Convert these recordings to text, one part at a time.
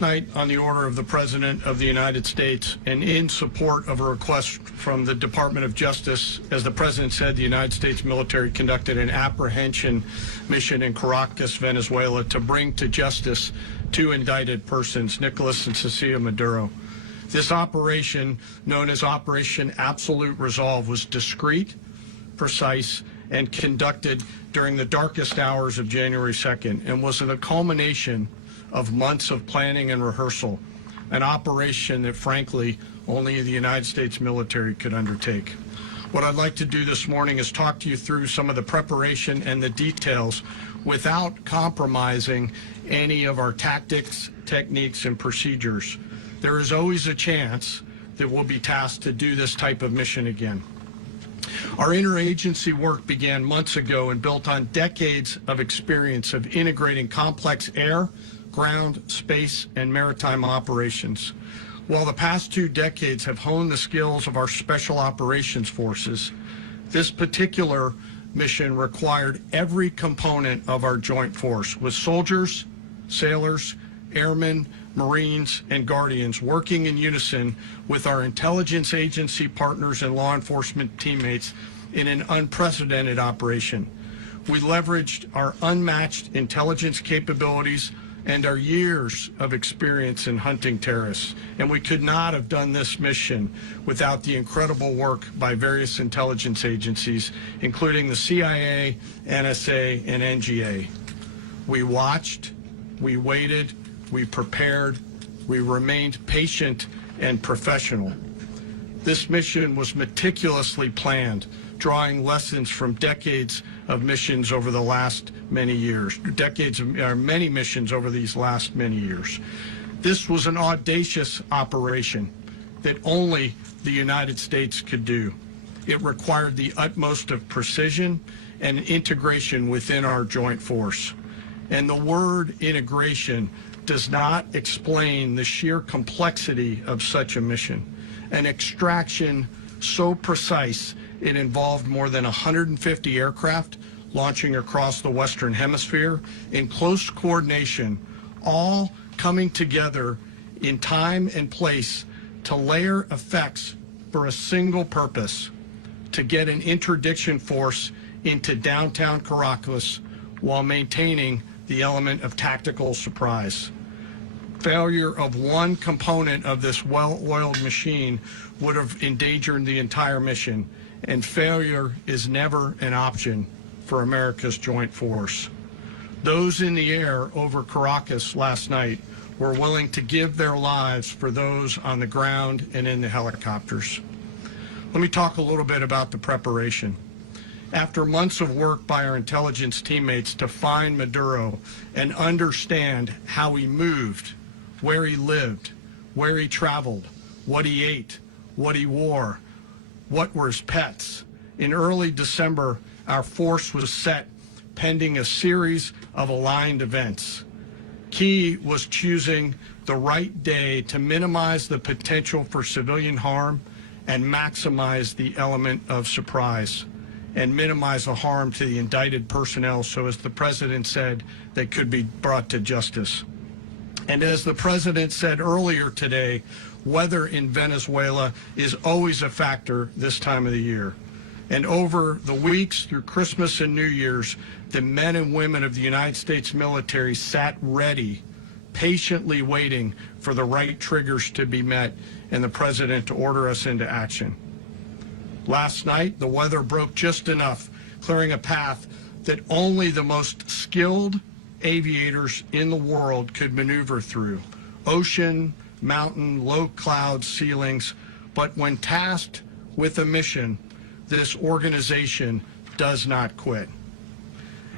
Night on the order of the President of the United States and in support of a request from the Department of Justice, as the President said, the United States military conducted an apprehension mission in Caracas, Venezuela, to bring to justice two indicted persons, Nicolas and Cecilia Maduro. This operation, known as Operation Absolute Resolve, was discreet, precise, and conducted during the darkest hours of January 2nd and was a culmination of months of planning and rehearsal, an operation that, frankly, only the United States military could undertake. What I'd like to do this morning is talk to you through some of the preparation and the details without compromising any of our tactics, techniques, and procedures. There is always a chance that we'll be tasked to do this type of mission again. Our interagency work began months ago and built on decades of experience of integrating complex air, ground, space, and maritime operations. While the past 2 decades have honed the skills of our special operations forces, this particular mission required every component of our joint force, with soldiers, sailors, airmen, Marines, and Guardians working in unison with our intelligence agency partners and law enforcement teammates in an unprecedented operation. We leveraged our unmatched intelligence capabilities and our years of experience in hunting terrorists. And we could not have done this mission without the incredible work by various intelligence agencies, including the CIA, NSA, and NGA. We watched, we waited, we prepared, we remained patient and professional. This mission was meticulously planned, drawing lessons from decades of missions over the last many years, many missions over these last many years. This was an audacious operation that only the United States could do. It required the utmost of precision and integration within our joint force. And the word integration does not explain the sheer complexity of such a mission. An extraction so precise it involved more than 150 aircraft launching across the Western Hemisphere in close coordination, all coming together in time and place to layer effects for a single purpose: to get an interdiction force into downtown Caracas while maintaining the element of tactical surprise. Failure of one component of this well-oiled machine would have endangered the entire mission, and failure is never an option for America's joint force. Those in the air over Caracas last night were willing to give their lives for those on the ground and in the helicopters. Let me talk a little bit about the preparation. After months of work by our intelligence teammates to find Maduro and understand how he moved, where he lived, where he traveled, what he ate, what he wore, what were his pets, in early December, our force was set pending a series of aligned events. Key was choosing the right day to minimize the potential for civilian harm and maximize the element of surprise, and minimize the harm to the indicted personnel, so as the President said, they could be brought to justice. And as the President said earlier today, weather in Venezuela is always a factor this time of the year. And over the weeks through Christmas and New Year's, the men and women of the United States military sat ready, patiently waiting for the right triggers to be met and the President to order us into action. Last night, the weather broke just enough, clearing a path that only the most skilled aviators in the world could maneuver through. Ocean, mountain, low cloud ceilings, but when tasked with a mission, this organization does not quit.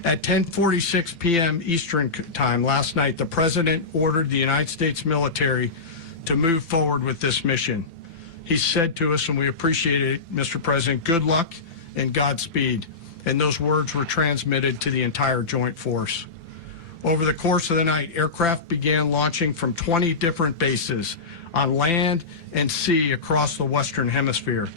At 10:46 p.m. Eastern Time last night, the President ordered the United States military to move forward with this mission. He said to us, and we appreciate it, Mr. President, good luck and Godspeed. And those words were transmitted to the entire joint force. Over the course of the night, aircraft began launching from 20 different bases on land and sea across the Western Hemisphere.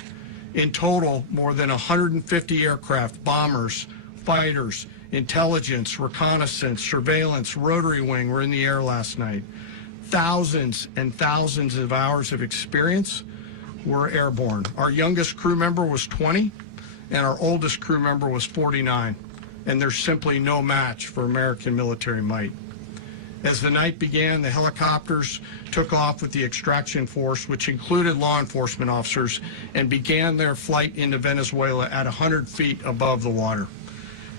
In total, more than 150 aircraft, bombers, fighters, intelligence, reconnaissance, surveillance, rotary wing were in the air last night. thousands and thousands of hours of experience, were airborne. Our youngest crew member was 20, and our oldest crew member was 49, and there's simply no match for American military might. As the night began, the helicopters took off with the extraction force, which included law enforcement officers, and began their flight into Venezuela at 100 feet above the water.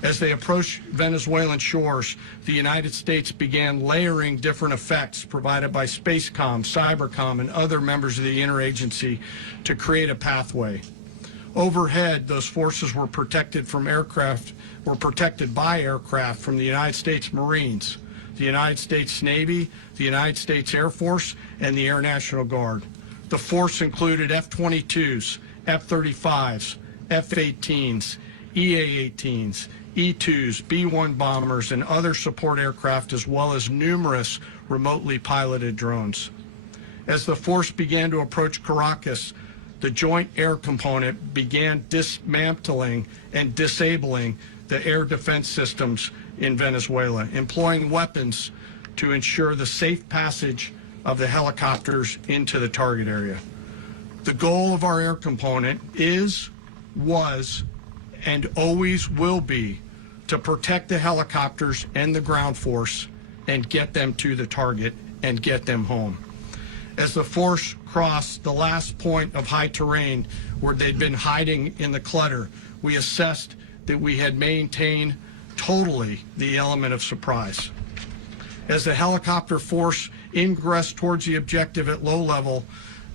As they approached Venezuelan shores, the United States began layering different effects provided by Spacecom, Cybercom, and other members of the interagency to create a pathway. Overhead, those forces were protected by aircraft from the United States Marines, the United States Navy, the United States Air Force, and the Air National Guard. The force included F-22s, F-35s, F-18s, EA-18s, E-2s, B-1 bombers, and other support aircraft, as well as numerous remotely piloted drones. As the force began to approach Caracas, the Joint Air Component began dismantling and disabling the air defense systems in Venezuela, employing weapons to ensure the safe passage of the helicopters into the target area. The goal of our air component was, and always will be to protect the helicopters and the ground force and get them to the target and get them home. As the force crossed the last point of high terrain where they'd been hiding in the clutter, we assessed that we had maintained totally the element of surprise. As the helicopter force ingressed towards the objective at low level,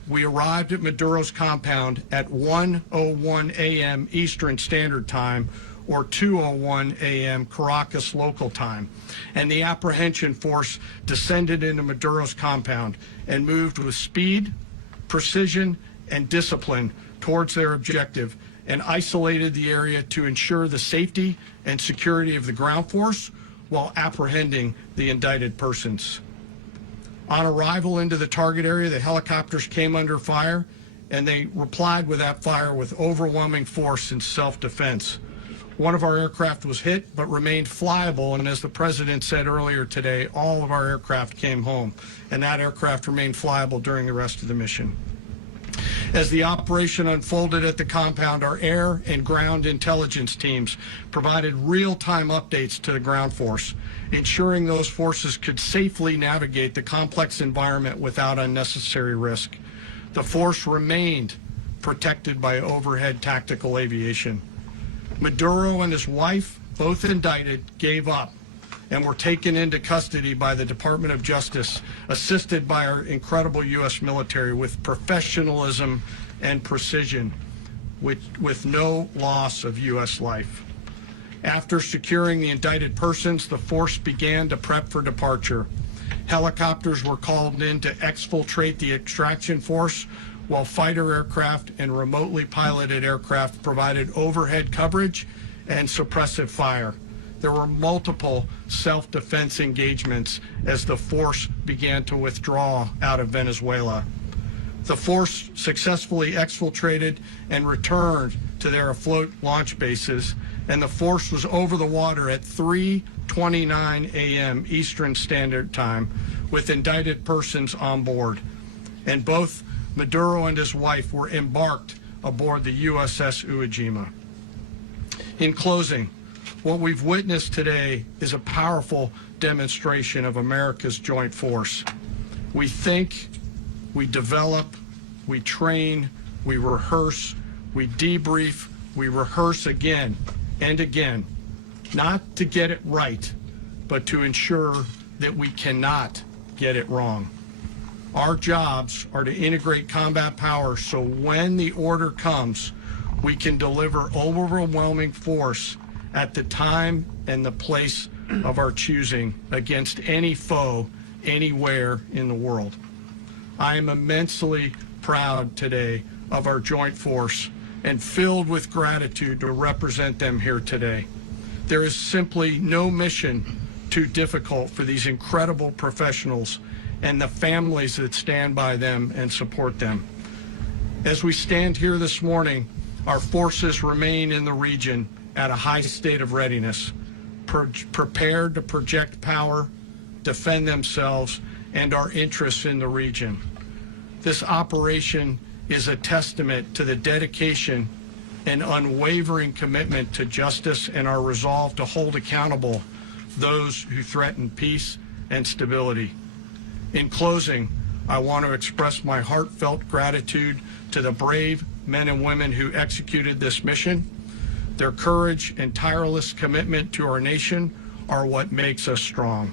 we arrived at Maduro's compound at 1:01 a.m. Eastern Standard Time, or 2:01 a.m. Caracas local time, and the apprehension force descended into Maduro's compound and moved with speed, precision, and discipline towards their objective, and isolated the area to ensure the safety and security of the ground force while apprehending the indicted persons. On arrival into the target area, the helicopters came under fire, and they replied with that fire with overwhelming force in self-defense. One of our aircraft was hit but remained flyable, and as the President said earlier today, all of our aircraft came home, and that aircraft remained flyable during the rest of the mission. As the operation unfolded at the compound, our air and ground intelligence teams provided real-time updates to the ground force, ensuring those forces could safely navigate the complex environment without unnecessary risk. The force remained protected by overhead tactical aviation. Maduro and his wife, both indicted, gave up and were taken into custody by the Department of Justice, assisted by our incredible U.S. military with professionalism and precision, with no loss of U.S. life. After securing the indicted persons, the force began to prep for departure. Helicopters were called in to exfiltrate the extraction force, while fighter aircraft and remotely piloted aircraft provided overhead coverage and suppressive fire. There were multiple self-defense engagements as the force began to withdraw out of Venezuela. The force successfully exfiltrated and returned to their afloat launch bases, and the force was over the water at 3:29 a.m. Eastern Standard Time with indicted persons on board, and both Maduro and his wife were embarked aboard the USS Iwo Jima. In closing, what we've witnessed today is a powerful demonstration of America's joint force. We think, we develop, we train, we rehearse, we debrief, we rehearse again and again, not to get it right, but to ensure that we cannot get it wrong. Our jobs are to integrate combat power so when the order comes, we can deliver overwhelming force at the time and the place of our choosing against any foe anywhere in the world. I am immensely proud today of our joint force and filled with gratitude to represent them here today. There is simply no mission too difficult for these incredible professionals and the families that stand by them and support them. As we stand here this morning, our forces remain in the region at a high state of readiness, prepared to project power, defend themselves, and our interests in the region. This operation is a testament to the dedication and unwavering commitment to justice and our resolve to hold accountable those who threaten peace and stability. In closing, I want to express my heartfelt gratitude to the brave men and women who executed this mission. Their courage and tireless commitment to our nation are what makes us strong.